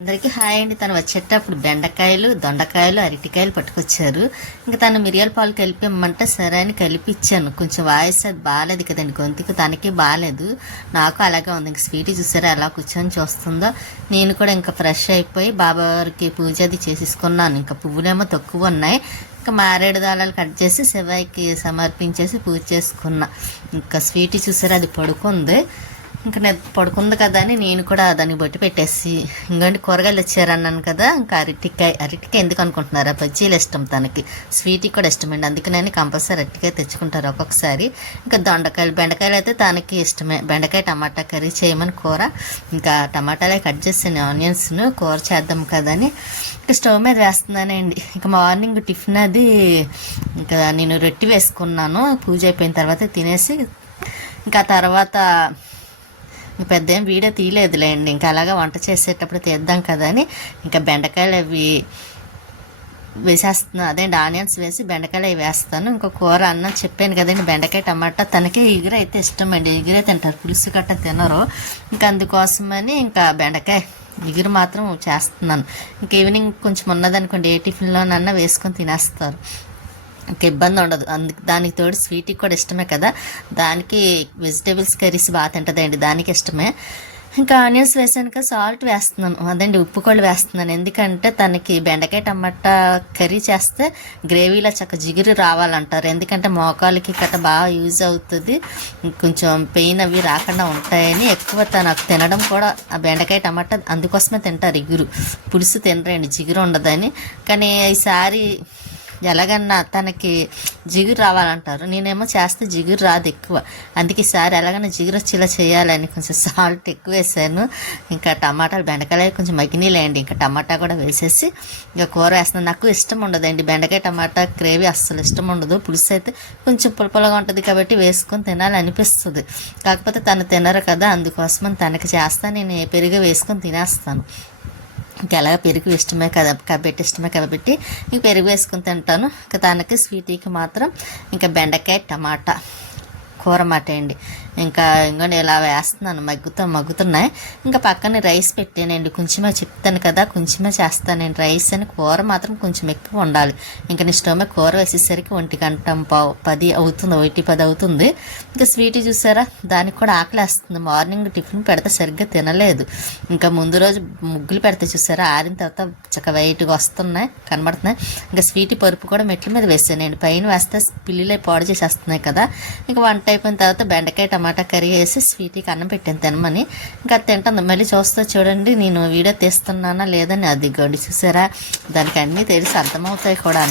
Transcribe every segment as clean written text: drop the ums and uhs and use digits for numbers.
అందరికీ హాయ్ అండి. తను వచ్చేటప్పుడు బెండకాయలు, దొండకాయలు, అరటికాయలు పట్టుకొచ్చారు. ఇంకా తను మిరియాల పాలు కలిపిమ్మంటే సరే అని కలిపిచ్చాను. కొంచెం వాయిస్ అది బాగాలేదు కదండి, గొంతుకు తనకి బాగాలేదు, నాకు అలాగే ఉంది. ఇంక స్వీట్ చూసారా ఎలా కూర్చొని చూస్తుందో. నేను కూడా ఇంకా ఫ్రెష్ అయిపోయి బాబావారికి పూజ అది చేసేసుకున్నాను. ఇంకా పువ్వులేమో తక్కువ ఉన్నాయి. ఇంకా మారేడు దాళాలు కట్ చేసి శివాయికి సమర్పించేసి పూజ చేసుకున్నా. ఇంకా స్వీట్ చూసారా అది పడుకుంది. ఇంకా నేను పడుకుంది కదా అని నేను కూడా దాన్ని బట్టి పెట్టేసి ఇంకండి కూరగాయలు తెచ్చారన్నాను కదా. ఇంకా అరటికాయ ఎందుకు అనుకుంటున్నారా, బజ్జీలు ఇష్టం తనకి, స్వీట్ కూడా ఇష్టమండి. అందుకని కంపల్సరీ అరటికాయ తెచ్చుకుంటారు ఒక్కొక్కసారి. ఇంకా దొండకాయలు, బెండకాయలు అయితే తనకి ఇష్టమే. బెండకాయ టమాటా కర్రీ చేయమని కూర, ఇంకా టమాటాలే కట్ చేసాను, ఆనియన్స్ను కూర చేద్దాం కదని ఇంకా స్టవ్ మీద వేస్తున్నానండి. ఇంకా మార్నింగ్ టిఫిన్ అది ఇంకా నేను రొట్టి వేసుకున్నాను పూజ అయిపోయిన తర్వాత తినేసి. ఇంకా తర్వాత పెద్ద ఏం వీడియో తీయలేదులేండి, ఇంకా అలాగా వంట చేసేటప్పుడు తీద్దాం కదా అని ఇంకా బెండకాయలు అవి వేసేస్తున్నాను. అదేంటి ఆనియన్స్ వేసి బెండకాయలు అవి వేస్తాను. ఇంకా కూర అన్నం చెప్పాను కదండి, బెండకాయ టమాటా తనకి ఎగురు అయితే ఇష్టం అండి, ఎగురే తింటారు, పులుసు గట్ట తినరు. ఇంకా అందుకోసమని ఇంకా బెండకాయ ఎగురు మాత్రం చేస్తున్నాను. ఇంకా ఈవినింగ్ కొంచెం ఉన్నదనుకోండి, ఏ టిఫిన్లోనన్నా వేసుకొని తినేస్తారు, ఇంకా ఇబ్బంది ఉండదు. దానికి తోడు స్వీట్కి కూడా ఇష్టమే కదా, దానికి వెజిటేబుల్స్ కర్రీస్ బాగా తింటుందండి, దానికి ఇష్టమే. ఇంకా ఆనియన్స్ వేసాను కదా, సాల్ట్ వేస్తున్నాను, అదండి ఉప్పు కూడా వేస్తున్నాను. ఎందుకంటే తనకి బెండకాయ టమాటా కర్రీ చేస్తే గ్రేవీలో చక్క జిగురు రావాలంటారు. ఎందుకంటే మోకాలకి గట్ట బాగా యూజ్ అవుతుంది, కొంచెం పెయిన్ అవి రాకుండా ఉంటాయని ఎక్కువ తనకు తినడం కూడా ఆ బెండకాయ టమాటా అందుకోసమే తింటారు. ఎగురు పులుసు తినరండి, జిగురు ఉండదని. కానీ ఈసారి ఎలాగన్నా తనకి జిగురు రావాలంటారు, నేనేమో చేస్తే జిగురు రాదు ఎక్కువ. అందుకే ఈసారి ఎలాగన్నా జిగురు వచ్చేలా చేయాలని కొంచెం సాల్ట్ ఎక్కువ వేసాను. ఇంకా టమాటాలు, బెండకాయలు కొంచెం మగ్గినీలేండి, ఇంకా టమాటా కూడా వేసేసి ఇంకా కూర వేస్తున్నాను. నాకు ఇష్టం ఉండదండి బెండకాయ టమాటా గ్రేవీ, అస్సలు ఇష్టం ఉండదు. పులుసు అయితే కొంచెం పులపలుగా ఉంటుంది కాబట్టి వేసుకొని తినాలనిపిస్తుంది. కాకపోతే తను తినరు కదా, అందుకోసమని తనకి చేస్తాను, నేను పెరుగు వేసుకొని తినేస్తాను. ఇంకా ఎలాగ పెరుగు ఇష్టమే కదా కాబట్టి ఇంక పెరుగు వేసుకుని తింటాను. ఇంకా తనకి స్వీటీకి మాత్రం ఇంకా బెండకాయ టమాటా కూర మాట అండి. ఇంకా ఇంకోటి ఇలా వేస్తున్నాను, మగ్గుతున్నాయి. ఇంకా పక్కన రైస్ పెట్టానండి, కొంచెమే చెప్తాను కదా, కొంచెమే చేస్తానండి రైస్ అని. కూర మాత్రం కొంచెం ఎక్కువ ఉండాలి. ఇంకా నేను స్టవ్ మీద కూర వేసేసరికి 1:10 అవుతుంది, 1:10 అవుతుంది. ఇంకా స్వీట్ చూసారా, దానికి కూడా ఆకలేస్తుంది. మార్నింగ్ టిఫిన్ పెడితే సరిగ్గా తినలేదు. ఇంకా ముందు రోజు ముగ్గులు పెడితే చూసారా, ఆరిన తర్వాత చక్క వైట్గా వస్తున్నాయి, కనబడుతున్నాయి. ఇంకా స్వీట్ పరుపు కూడా మెట్ల మీద వేసానండి, పైన వేస్తే పిల్లిలే పాడు చేసేస్తున్నాయి కదా. ఇంకా వంట అయిపోయిన తర్వాత బెండకాయ టమాటా కర్రీ వేసి స్వీట్కి అన్నం పెట్టాను తినమని. ఇంకా తింటుంది. మళ్ళీ చూస్తే చూడండి నేను వీడియో తీస్తున్నానా లేదని, అది గడి చూసారా, దానికి అన్నీ తెలిసి అర్థమవుతాయి కూడా.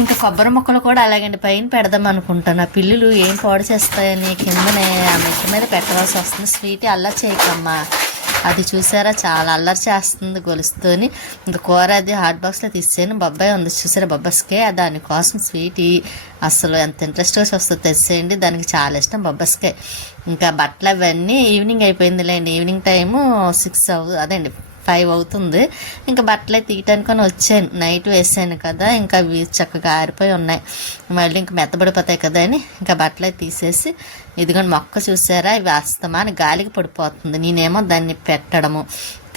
ఇంకా కొబ్బరి ముక్కలు కూడా అలాగండి పైన పెడదాం అనుకుంటాను, ఆ పిల్లులు ఏం పాడు చేస్తాయని కిందనే ఆ మెట్ల మీద పెట్టవలసి వస్తుంది. స్వీట్ అల్లరి చేయకమ్మా, అది చూసారా చాలా అల్లరి చేస్తుంది గొలుసుతోని. ఇంకా కూర అది హాట్ బాక్స్లో తీసాను, బొబ్బాయి ఉంది చూసారా, బొబ్బస్కే, దానికోసం స్వీట్ అసలు ఎంత ఇంట్రెస్ట్గా వస్తుందో తెచ్చేయండి, దానికి చాలా ఇష్టం బొబ్బస్కే. ఇంకా బట్టలు అవన్నీ ఈవినింగ్ అయిపోయిందిలేండి, ఈవినింగ్ టైము 6 అదండి 5 అవుతుంది. ఇంకా బట్టలే తీయటానికొని వచ్చాను, నైట్ వేసాను కదా, ఇంకా అవి చక్కగా ఆరిపోయి ఉన్నాయి, మళ్ళీ ఇంకా మెత్తబడిపోతాయి కదా అని ఇంకా బట్టలే తీసేసి. ఇదిగోండి మొక్క చూసారా, ఇవి అస్తమాని గాలికి పడిపోతుంది, నేనేమో దాన్ని పెట్టడము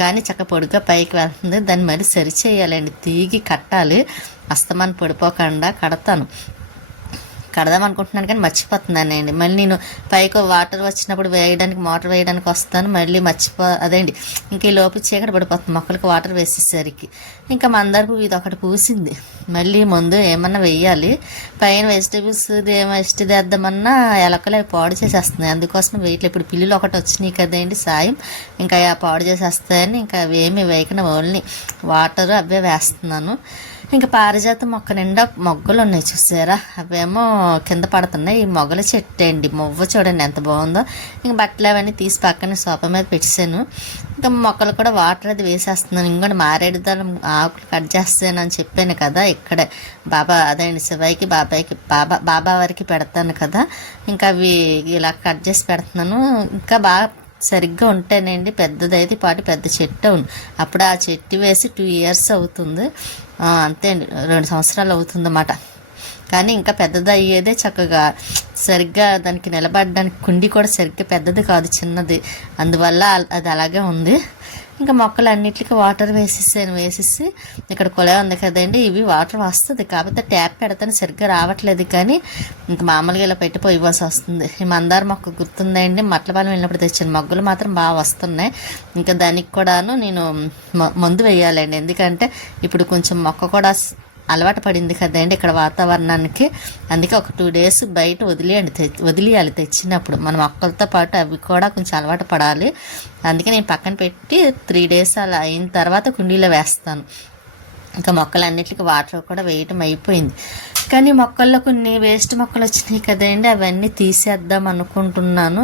కానీ చక్క పొడిగా పైకి వెళ్తుంది, దాన్ని మళ్ళీ సరి చేయాలండి, తీగి కట్టాలి, అస్తమాని పడిపోకుండా కడదాం అనుకుంటున్నాను కానీ మర్చిపోతున్నానండి. మళ్ళీ నేను పైకి వాటర్ వచ్చినప్పుడు మోటార్ వేయడానికి వస్తాను, మళ్ళీ అదేండి ఇంక ఈ లోపు చీకటి పడిపోతుంది మొక్కలకి వాటర్ వేసేసరికి. ఇంకా మందార పువ్వు ఇది ఒకటి పూసింది, మళ్ళీ ముందు ఏమన్నా వేయాలి. పైన వెజిటేబుల్స్ ఎస్ట్ వేద్దామన్నా ఎలకలు పాడు చేసేస్తున్నాయి, అందుకోసం వెయిట్లు ఇప్పుడు పిల్లులు ఒకటి వచ్చినాయి కదండి సాయం, ఇంకా పాడు చేసేస్తాయని ఇంకా అవి ఏమి వేయకుండా ఓన్లీ వాటర్ అవే వేస్తున్నాను. ఇంకా పారిజాత మొక్క నిండా మొగ్గలు ఉన్నాయి చూసారా, అవేమో కింద పడుతున్నాయి. ఈ మొగ్గల చెట్టు అండి, మొవ్వ చూడండి ఎంత బాగుందో. ఇంకా బట్టలు అవన్నీ తీసి పక్కన సోఫా మీద పెట్టాను. ఇంకా మొక్కలు కూడా వాటర్ అది వేసేస్తున్నాను. ఇంకోటి మారేడు దళం ఆకులు కట్ చేస్తాను అని చెప్పాను కదా, ఇక్కడే అదేండి శివయ్యకి బాబా వారికి పెడతాను కదా, ఇంకా అవి ఇలా కట్ చేసి పెడుతున్నాను. ఇంకా బాగా సరిగ్గా ఉంటేనండి పెద్దదైతే పెద్ద చెట్టు అవును, అప్పుడు ఆ చెట్టు వేసి 2 years అవుతుంది, అంతే అండి 2 సంవత్సరాలు అవుతుందన్నమాట. కానీ ఇంకా పెద్దది అయ్యేదే చక్కగా సరిగ్గా దానికి నిలబడడానికి కుండి కూడా సరిగ్గా పెద్దది కాదు, చిన్నది. అందువల్ల అది అలాగే ఉంది. ఇంకా మొక్కలు అన్నిటికీ వాటర్ వేసేసి ఇక్కడ కుళాయి ఉంది కదండి, ఇవి వాటర్ వస్తుంది, కాకపోతే ట్యాప్ పెడతాను సరిగ్గా రావట్లేదు. కానీ ఇంక మామూలుగా ఇలా పెట్టి ఇవ్వాల్సి వస్తుంది. ఈ మందార మొక్క గుర్తుందండి, మట్లపాలెం వెళ్ళినప్పుడు తెచ్చిన మొగ్గలు మాత్రం బాగా వస్తున్నాయి. ఇంకా దానికి కూడాను నేను మందు వేయాలండి, ఎందుకంటే ఇప్పుడు కొంచెం మొక్క కూడా అలవాటు పడింది కదండి ఇక్కడ వాతావరణానికి. అందుకే ఒక 2 days బయట వదిలేయాలి తెచ్చినప్పుడు, మన మొక్కలతో పాటు అవి కూడా కొంచెం అలవాటు పడాలి. అందుకే నేను పక్కన పెట్టి 3 days అలా అయిన తర్వాత కుండీలో వేస్తాను. ఇంకా మొక్కలన్నిటికీ వాటర్ కూడా వేయటం అయిపోయింది. కానీ మొక్కల్లో కొన్ని వేస్ట్ మొక్కలు వచ్చినాయి కదండి, అవన్నీ తీసేద్దాం అనుకుంటున్నాను.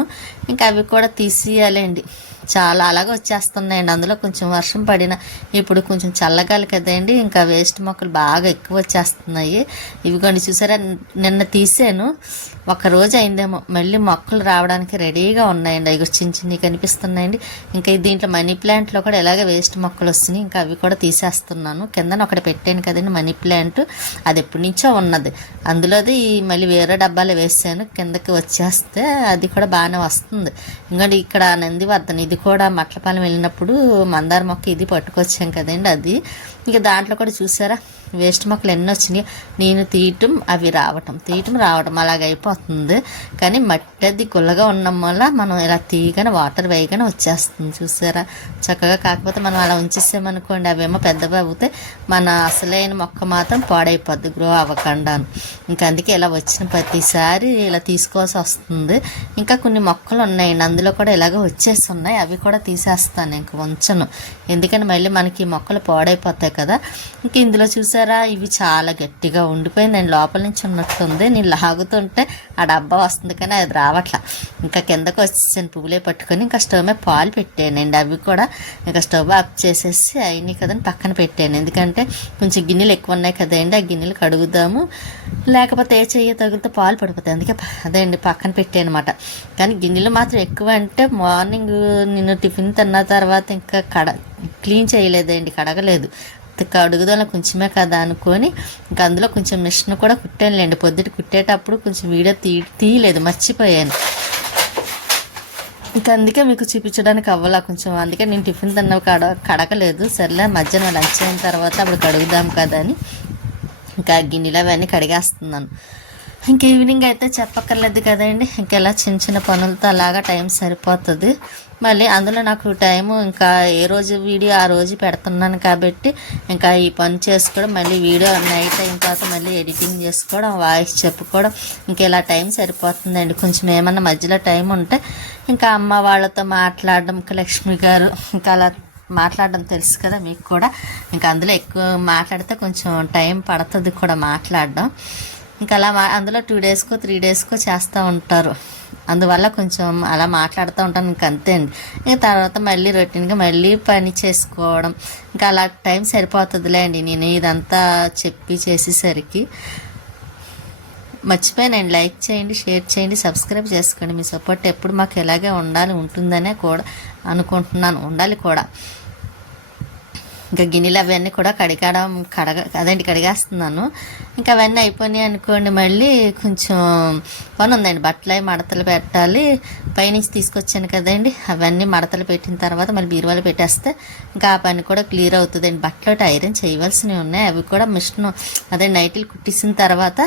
ఇంకా అవి కూడా తీసేయాలండి, చాలా అలాగే వచ్చేస్తున్నాయండి. అందులో కొంచెం వర్షం పడిన ఇప్పుడు కొంచెం చల్లగాలి కదండి, ఇంకా వేస్ట్ మొక్కలు బాగా ఎక్కువ వచ్చేస్తున్నాయి. ఇవి కొన్ని చూసారా, నిన్న తీసాను, 1 రోజు అయిందేమో, మళ్ళీ మొక్కలు రావడానికి రెడీగా ఉన్నాయండి. అవి చిన్న కనిపిస్తున్నాయండి. ఇంకా దీంట్లో మనీ ప్లాంట్లో కూడా ఎలాగే వేస్ట్ మొక్కలు వస్తున్నాయి, ఇంకా అవి కూడా తీసేస్తున్నాను. కిందన ఒకటి పెట్టాను కదండి మనీ ప్లాంట్, అది ఎప్పటి నుంచో ఉన్నది, అందులోది మళ్ళీ వేరే డబ్బాలు వేసాను, కిందకి వచ్చేస్తే అది కూడా బాగానే వస్తుంది. ఇంకోటి ఇక్కడ నందివర్ధన్, ఇది కూడా మట్లపాలెం వెళ్ళినప్పుడు మందార మొక్క ఇది పట్టుకొచ్చాం కదండి, అది. ఇంకా దాంట్లో కూడా చూసారా వేస్ట్ మొక్కలు ఎన్ని వచ్చినాయి, నేను తీయటం అవి రావటం అలాగ అయిపోతుంది. కానీ మట్టి అది గుల్లగా ఉండడం వల్ల మనం ఇలా తీయగానే వాటర్ వేయగానే వచ్చేస్తుంది చూసారా చక్కగా. కాకపోతే మనం అలా ఉంచేసామనుకోండి, అవేమో పెద్దగా అవుతే మన అసలైన మొక్క మాత్రం పాడైపోద్ది, గ్రో అవ్వకుండాను. ఇంకా అందుకే ఇలా వచ్చిన ప్రతిసారి ఇలా తీసుకోవాల్సి వస్తుంది. ఇంకా కొన్ని మొక్కలు ఉన్నాయండి, అందులో కూడా ఇలాగ వచ్చేసి ఉన్నాయి, అవి కూడా తీసేస్తాను, ఇంక ఉంచను, ఎందుకంటే మళ్ళీ మనకి మొక్కలు పాడైపోతాయి కదా. ఇంక ఇందులో చూసారా ఇవి చాలా గట్టిగా ఉండిపోయింది, నేను లోపల నుంచి ఉన్నట్టుంది. నేను లాగుతుంటే ఆ డబ్బా వస్తుంది కానీ అది రావట్లా. ఇంకా కిందకు వచ్చేసాను పువ్వులే పట్టుకొని, ఇంకా స్టవ్ మీద పాలు పెట్టానండి. అవి కూడా ఇంకా స్టవ్ ఆఫ్ చేసేసి అయినాయి కదని పక్కన పెట్టాను, ఎందుకంటే కొంచెం గిన్నెలు ఎక్కువ ఉన్నాయి కదండి, ఆ గిన్నెలు కడుగుదాము, లేకపోతే ఏ చెయ్యి తగిలితే పాలు పడిపోతాయి. అందుకే అదేండి పక్కన పెట్టాను అనమాట. కానీ గిన్నెలు మాత్రం ఎక్కువ అంటే మార్నింగ్ నేను టిఫిన్ తిన్న తర్వాత ఇంకా క్లీన్ చేయలేదండి, కడగలేదు, కడుగుదల కొంచెమే కదా అనుకొని ఇంకా అందులో కొంచెం మిషన్ కూడా కుట్టానులేండి. పొద్దుట కుట్టేటప్పుడు కొంచెం వీడియో తీయలేదు, మర్చిపోయాను. ఇంకా అందుకే మీకు చూపించడానికి అవ్వాలా కొంచెం, అందుకే నేను టిఫిన్ తిన్న కడగలేదు. సర్లే మధ్యాహ్నం లంచ్ అయిన తర్వాత అప్పుడు కడుగుదాం కదా అని ఇంకా గిన్నెలు అవన్నీ కడిగేస్తున్నాను. ఇంక ఈవినింగ్ అయితే చెప్పక్కర్లేదు కదండి, ఇంకెలా చిన్న పనులతో అలాగా టైం సరిపోతుంది. మళ్ళీ అందులో నాకు టైము ఇంకా ఏ రోజు వీడియో ఆ రోజు పెడుతున్నాను కాబట్టి ఇంకా ఈ పని చేసుకోవడం, మళ్ళీ వీడియో నైట్ అయిన తర్వాత మళ్ళీ ఎడిటింగ్ చేసుకోవడం, వాయిస్ చెప్పుకోవడం, ఇంకా ఇలా టైం సరిపోతుందండి. కొంచెం ఏమన్నా మధ్యలో టైం ఉంటే ఇంకా అమ్మ వాళ్ళతో మాట్లాడడం, ఇంకా లక్ష్మి గారు ఇంకా అలా మాట్లాడడం తెలుసు కదా మీకు కూడా. ఇంకా అందులో ఎక్కువ మాట్లాడితే కొంచెం టైం పడుతుంది కూడా మాట్లాడడం. ఇంకా అలా అందులో 2 daysకో 3 daysకో చేస్తూ ఉంటారు, అందువల్ల కొంచెం అలా మాట్లాడుతూ ఉంటాను. ఇంక అంతే అండి. ఇంకా తర్వాత మళ్ళీ రొటీన్గా మళ్ళీ పని చేసుకోవడం, ఇంకా అలా టైం సరిపోతుందిలే అండి. నేను ఇదంతా చెప్పి చేసేసరికి మర్చిపోయానండి. లైక్ చేయండి, షేర్ చేయండి, సబ్స్క్రైబ్ చేసుకోండి. మీ సపోర్ట్ ఎప్పుడు మాకు ఎలాగే ఉంటుందనే కూడా అనుకుంటున్నాను, ఉండాలి కూడా. ఇంకా గిన్నెలు అవన్నీ కూడా కడిగేస్తున్నాను. ఇంకా అవన్నీ అయిపోయినాయి అనుకోండి, మళ్ళీ కొంచెం పని ఉందండి. బట్టలు అవి మడతలు పెట్టాలి, పైనుంచి తీసుకొచ్చాను కదండి, అవన్నీ మడతలు పెట్టిన తర్వాత మళ్ళీ బీరువాలో పెట్టేస్తే ఇంకా ఆ పని కూడా క్లియర్ అవుతుందండి. బట్టలు ఐరన్ చేయవలసినవి ఉన్నాయి, అవి కూడా మిషన్ అదే నైట్లు కుట్టేసిన తర్వాత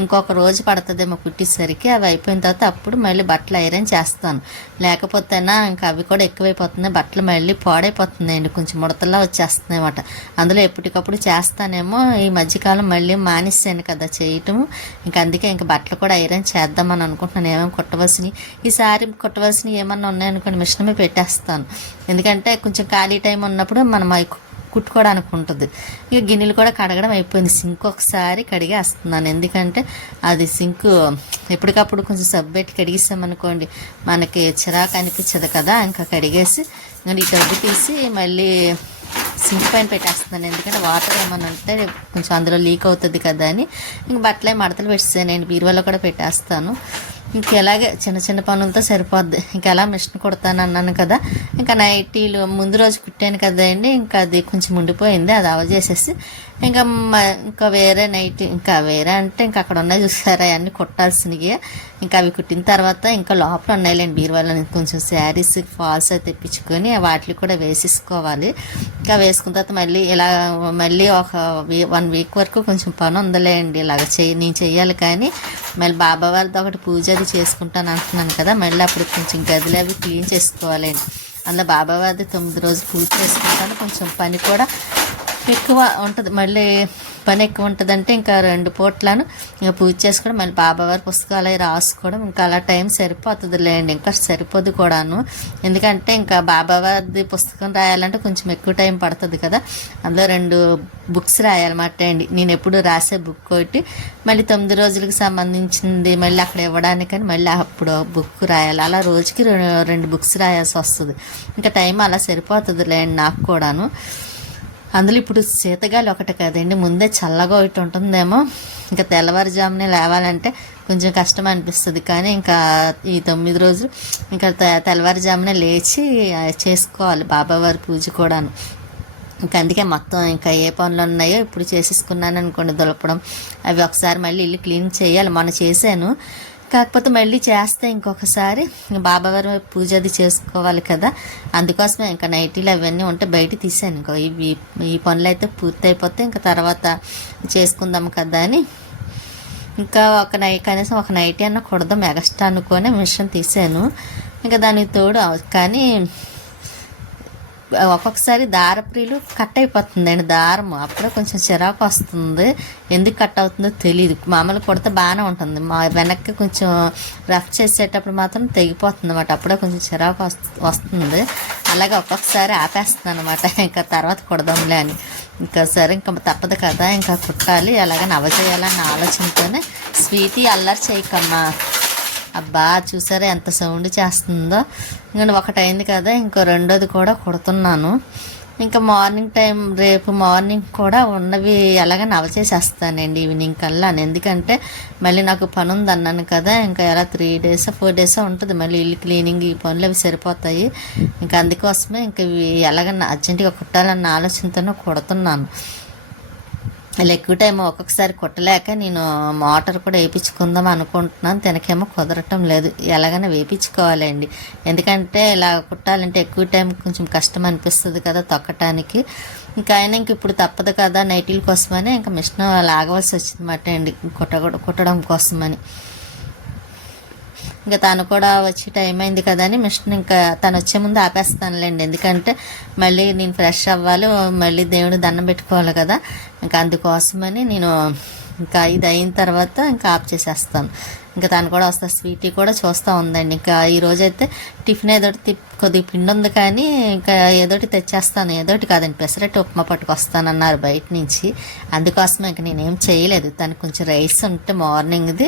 ఇంకొక రోజు పడుతుందేమో కుట్టేసరికి. అవి అయిపోయిన తర్వాత అప్పుడు మళ్ళీ బట్టలు ఐరన్ చేస్తాను, లేకపోతేనా ఇంకా అవి కూడా ఎక్కువైపోతున్నాయి, బట్టలు మళ్ళీ పాడైపోతున్నాయండి, కొంచెం ముడతల్లా వచ్చేస్తున్నాయి అన్నమాట. అందులో ఎప్పటికప్పుడు చేస్తానేమో, ఈ మధ్యకాలం మళ్ళీ మానేసాను కదా చేయటము. ఇంకా అందుకే ఇంకా బట్టలు కూడా ఐరన్ చేద్దామని అనుకుంటున్నాను. ఏమేమి కుట్టవలసినవి ఈసారి కుట్టవలసినవి ఏమన్నా ఉన్నాయనుకోండి మిషన్ మీద పెట్టేస్తాను, ఎందుకంటే కొంచెం ఖాళీ టైం ఉన్నప్పుడు మనం కుట్టుకోవడానికి ఉంటుంది. ఇక గిన్నెలు కూడా కడగడం అయిపోయింది, సింక్ ఒకసారి కడిగేస్తున్నాను, ఎందుకంటే అది సింక్ ఎప్పటికప్పుడు కొంచెం సబ్బు పెట్టి కడిగిస్తామనుకోండి మనకి చిరాకు అనిపించదు కదా. ఇంకా కడిగేసి ఈ టబ్బు తీసి మళ్ళీ సింక్ పైన పెట్టేస్తున్నాను, ఎందుకంటే వాటర్ ఏమన్నా ఉంటే కొంచెం అందులో లీక్ అవుతుంది కదా అని. ఇంక బట్టలే మడతలు పెట్టేసాను, నేను బీరువాలో కూడా పెట్టేస్తాను. ఇంక ఇలాగే చిన్న చిన్న పనులతో సరిపోద్ది. ఇంకా ఎలా మిషన్ కుడతాను అన్నాను కదా, ఇంకా నైటీలు ముందు రోజు కుట్టాను కదండి, ఇంకా అది కొంచెం ఉండిపోయింది, అది అవజేసేసి ఇంకా ఇంకా వేరే నైటీ, ఇంకా వేరే అంటే ఇంకా అక్కడ ఉన్నాయి చూసారా అవన్నీ కుట్టాల్సినవి, ఇంకా అవి కుట్టిన తర్వాత ఇంకా లోపల ఉన్నాయిలేండి బీరువాలో కొంచెం శారీస్ ఫాల్స్ అయితే తెప్పించుకొని వాటికి కూడా వేసేసుకోవాలి. ఇంకా వేసుకున్న తర్వాత మళ్ళీ ఒక 1 వీక్ వరకు కొంచెం పని ఉందలేండి, ఇలాగ నేను చెయ్యాలి. కానీ మళ్ళీ బాబా వారితో ఒకటి పూజ అది చేసుకుంటాను అంటున్నాను కదా, మళ్ళీ అప్పుడు కొంచెం గదిలో అవి క్లీన్ చేసుకోవాలండి. అందులో బాబా వారిది 9 రోజులు పూజ చేసుకుంటాను, కొంచెం పని కూడా ఎక్కువ ఉంటుంది. మళ్ళీ పని ఎక్కువ ఉంటుందంటే ఇంకా 2 పూట్లను ఇంకా పూజ చేసుకోవడం, మళ్ళీ బాబావారి పుస్తకాలు అవి రాసుకోవడం, ఇంకా అలా టైం సరిపోతుంది లేండి, ఇంకా సరిపోదు కూడాను. ఎందుకంటే ఇంకా బాబావారి పుస్తకం రాయాలంటే కొంచెం ఎక్కువ టైం పడుతుంది కదా, అందులో 2 బుక్స్ రాయాలన్నమాట అండి. నేను ఎప్పుడు రాసే బుక్ ఒకటి, మళ్ళీ 9 రోజులకు సంబంధించింది మళ్ళీ అక్కడ ఇవ్వడానికని మళ్ళీ అప్పుడు బుక్ రాయాలి. అలా రోజుకి 2 బుక్స్ రాయాల్సి వస్తుంది. ఇంకా టైం అలా సరిపోతుంది లేండి నాకు కూడాను. అందులో ఇప్పుడు శీతగాలి ఒకటి కదండి, ముందే చల్లగా ఒకటి ఉంటుందేమో, ఇంకా తెల్లవారుజామునే లేవాలంటే కొంచెం కష్టం అనిపిస్తుంది. కానీ ఇంకా ఈ 9 రోజులు ఇంకా తెల్లవారుజామునే లేచి చేసుకోవాలి బాబావారి పూజ కూడాను. ఇంకా అందుకే మొత్తం ఇంకా ఏ పనులు ఉన్నాయో ఇప్పుడు చేసేసుకున్నాను అనుకోండి, దులపడం అవి ఒకసారి మళ్ళీ ఇల్లు క్లీన్ చేయాలి. మొన్న చేశాను, కాకపోతే మళ్ళీ చేస్తే ఇంకొకసారి బాబావారి పూజ అది చేసుకోవాలి కదా, అందుకోసమే ఇంకా నైటీలు అవన్నీ ఉంటే బయట తీసాను. ఇంకా ఈ పనులు అయితే పూర్తయిపోతే ఇంకా తర్వాత చేసుకుందాం కదా అని ఇంకా కనీసం ఒక నైటీ అన్న కుడదాం ఎగస్ట్రా అనుకొని మిషన్ తీసాను. ఇంకా దానికి తోడు కానీ ఒక్కొక్కసారి దారప్రీలు కట్ అయిపోతుందండి దారం, అప్పుడే కొంచెం చిరాకు వస్తుంది. ఎందుకు కట్ అవుతుందో తెలియదు. మామూలు కుడితే బాగానే ఉంటుంది, మా వెనక్కి కొంచెం రఫ్ చేసేటప్పుడు మాత్రం తెగిపోతుంది అనమాట, అప్పుడే కొంచెం చిరాకు వస్తుంది. అలాగే ఒక్కొక్కసారి ఆపేస్తుంది అనమాట, ఇంకా తర్వాత కుడదాంలే అని. ఇంకా సరే ఇంకా తప్పదు కదా, ఇంకా కుట్టాలి, అలాగని అవజేయాలన్న ఆలోచనతోనే స్వీటీ అల్లరి చేయకమ్మా. అబ్బా చూసారా ఎంత సౌండ్ చేస్తుందో. ఇంకా ఒకటి అయింది కదా, ఇంకో 2వది కూడా కుడుతున్నాను. ఇంకా మార్నింగ్ టైం రేపు మార్నింగ్ కూడా ఉన్నవి ఎలాగని అవచేసేస్తానండి ఈవినింగ్ కల్లా. ఎందుకంటే మళ్ళీ నాకు పని ఉంది అన్నాను కదా, ఇంకా ఎలా 3 days 4 days ఉంటుంది మళ్ళీ ఇల్లు క్లీనింగ్, ఈ పనులు అవి సరిపోతాయి. ఇంకా అందుకోసమే ఇంకా ఇవి ఎలాగన్నా అర్జెంటుగా కుట్టాలన్న ఆలోచనతోనే కుడుతున్నాను. ఇలా ఎక్కువ టైం ఒక్కొక్కసారి కుట్టలేక నేను మోటార్ కూడా వేయించుకుందాం అనుకుంటున్నాను, తనకేమో కుదరటం లేదు. ఎలాగైనా వేయించుకోవాలండి, ఎందుకంటే ఇలా కుట్టాలంటే ఎక్కువ టైం కొంచెం కష్టం అనిపిస్తుంది కదా తొక్కటానికి. ఇంకా అయినా ఇంక ఇప్పుడు తప్పదు కదా నైటీల కోసమని ఇంకా మిషన్ లాగవలసి వచ్చిందన్నమాట అండి, కుట్టడం కోసమని. ఇంకా తను కూడా వచ్చి టైం అయింది కదా అని మిషన్ ఇంకా తను వచ్చే ముందు ఆపేస్తానులేండి, ఎందుకంటే మళ్ళీ నేను ఫ్రెష్ అవ్వాలి, మళ్ళీ దేవుడు దండం పెట్టుకోవాలి కదా. ఇంకా అందుకోసమని నేను ఇంకా ఇది అయిన తర్వాత ఇంకా ఆఫ్ చేసేస్తాను. ఇంకా తను కూడా వస్తా, స్వీటీ కూడా చూస్తూ ఉందండి. ఇంకా ఈరోజైతే టిఫిన్ ఏదోటి కొద్దిగా పిండి ఉంది కానీ ఇంకా ఏదోటి తెచ్చేస్తాను, ఏదోటి కాదండి పెసరట్టు ఉప్మా పట్టుకొస్తానన్నారు బయట నుంచి. అందుకోసమే ఇంకా నేనేం చేయలేదు. తనకు కొంచెం రైస్ ఉంటే మార్నింగ్ది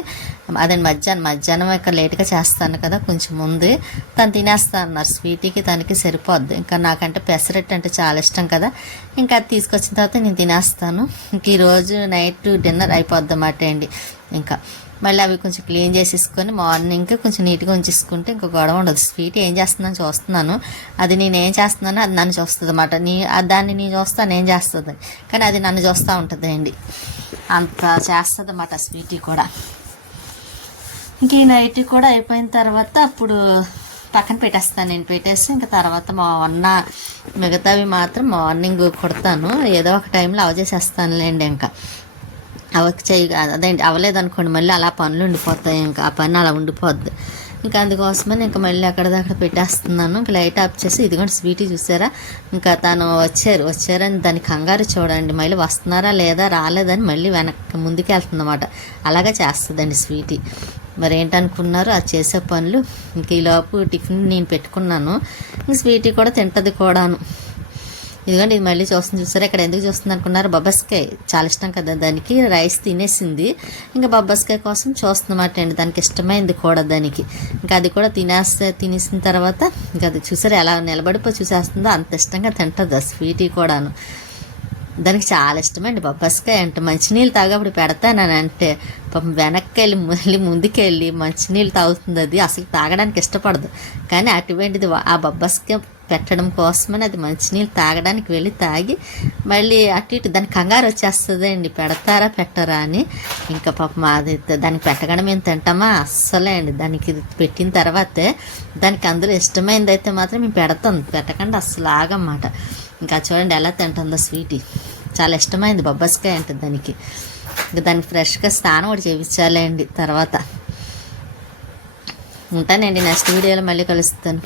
అదండి మధ్యాహ్నం ఇక్కడ లేట్గా చేస్తాను కదా కొంచెం ముందు, తను తినేస్తా అన్నారు. స్వీటీకి తనకి సరిపోద్ది, ఇంకా నాకంటే పెసరట్టు అంటే చాలా ఇష్టం కదా, ఇంకా అది తీసుకొచ్చిన తర్వాత నేను తినేస్తాను. ఇంక ఈరోజు నైట్ డిన్నర్ అయిపోద్ది అన్నమాట అండి. ఇంకా మళ్ళీ అవి కొంచెం క్లీన్ చేసేసుకొని మార్నింగ్కి కొంచెం నీట్గా ఉంచేసుకుంటే ఇంకో గొడవ ఉండదు. స్వీట్ ఏం చేస్తుందని చూస్తున్నాను, అది నేనేం చేస్తున్నానో అది నన్ను చూస్తుంది అన్నమాట. దాన్ని నేను చూస్తాను ఏం చేస్తుంది, కానీ అది నన్ను చూస్తూ ఉంటుంది అండి, అంత చేస్తుంది అన్నమాట స్వీటీ కూడా. ఇంక ఈ నైట్ కూడా అయిపోయిన తర్వాత అప్పుడు పక్కన పెట్టేస్తాను నేను, పెట్టేసి ఇంకా తర్వాత మిగతావి మాత్రం మార్నింగ్ కుడతాను, ఏదో ఒక టైంలో అవజేసేస్తానులేండి. ఇంకా అదేంటి అవ్వలేదనుకోండి మళ్ళీ అలా పనులు ఉండిపోతాయి, ఇంకా ఆ పని అలా ఉండిపోద్ది. ఇంకా అందుకోసమని ఇంకా మళ్ళీ అక్కడదక్కడ పెట్టేస్తున్నాను. ఇంకా లైట్ ఆఫ్ చేసి ఇదిగోండి స్వీటీ చూసారా, ఇంకా తను వచ్చారని దాని కంగారు చూడండి, మళ్ళీ వస్తున్నారా లేదా రాలేదని మళ్ళీ ముందుకు వెళ్తుంది అన్నమాట. అలాగే చేస్తుందండి స్వీటీ. మరి ఏంటనుకున్నారు అది చేసే పనులు. ఇంక ఈలోపు టిఫిన్ నేను పెట్టుకున్నాను, ఇంక స్వీటీ కూడా తింటుంది కూడాను. ఇదిగోండి ఇది మళ్ళీ చూసారా, ఇక్కడ ఎందుకు చూస్తుంది అనుకున్నారు, బొబ్బస్కాయ చాలా ఇష్టం కదా దానికి, రైస్ తినేసింది, ఇంకా బొబ్బస్కాయ కోసం చూస్తున్నమాట అండి, దానికి ఇష్టమైంది కూడా దానికి. ఇంకా అది కూడా తినేసిన తర్వాత ఇంకా అది చూసారా ఎలా నిలబడిపోయి చూసేస్తుందో, అంత ఇష్టంగా తింటుంది ఆ స్వీటీ కూడాను. దానికి చాలా ఇష్టమండి బొబ్బస్కాయ అంటే. మంచినీళ్ళు తాగప్పుడు పెడతానని అంటే పాపం వెనక్కి వెళ్ళి మళ్ళీ ముందుకెళ్ళి మంచినీళ్ళు తాగుతుంది. అది అసలు తాగడానికి ఇష్టపడదు. కానీ అటువంటిది ఆ బొబ్బస్కాయ పెట్టడం కోసమని అది మంచినీళ్ళు తాగడానికి వెళ్ళి తాగి మళ్ళీ అటు ఇటు దానికి కంగారు వచ్చేస్తుంది అండి, పెడతారా పెట్టరా అని. ఇంకా పాపం అది దానికి పెట్టగానే మేము తింటామా అస్సలే అండి. దానికి పెట్టిన తర్వాతే దానికి అందులో ఇష్టమైంది అయితే మాత్రం మేము పెడతాం, పెట్టకుండా అస్సలు ఆగమాట. ఇంకా చూడండి ఎలా తింటుందో స్వీటీ. చాలా ఇష్టమైంది బొబ్బస్కాయ అంటే దానికి. ఇంకా దానికి ఫ్రెష్గా స్నానం కూడా చేయించాలి అండి తర్వాత. ఉంటానండి, నెక్స్ట్ వీడియోలో మళ్ళీ కలుస్తాను.